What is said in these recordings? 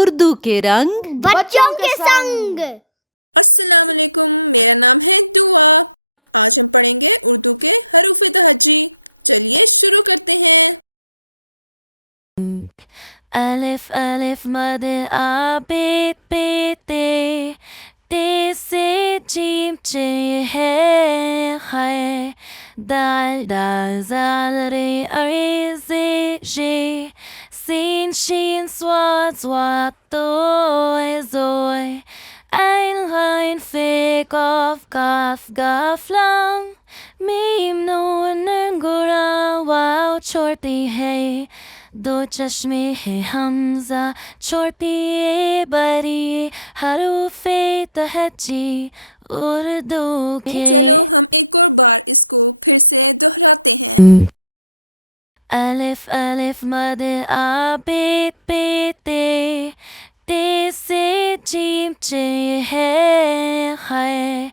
उर्दू के रंग बच्चों के संग। Alif alif mad a bit bit te se jim che he hai dal dal zal re re ze je sin shin swat swat toy zoy ein lein fe gof gaf gaf lang mim no nengura wow chorti hey दो चश्मे हैं हमजा छोटी बड़ी हरूफे तहजी उर्दू के अलिफ अलिफ मद आ बेत बेते ते से जीम चे है है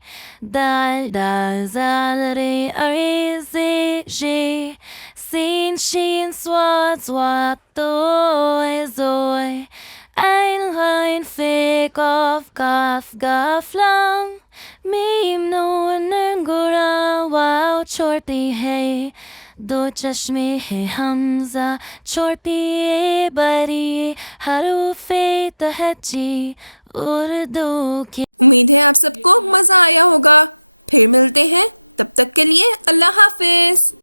दाल दाल जाल रे अरे जे जे sin shin swat swat toy zoy ein lein fe gof gaf gaf lang mim no nengura wow chorti hey दो चश्मे हैं हमजा छोटी बड़ी हरूफे तहजी उर्दू के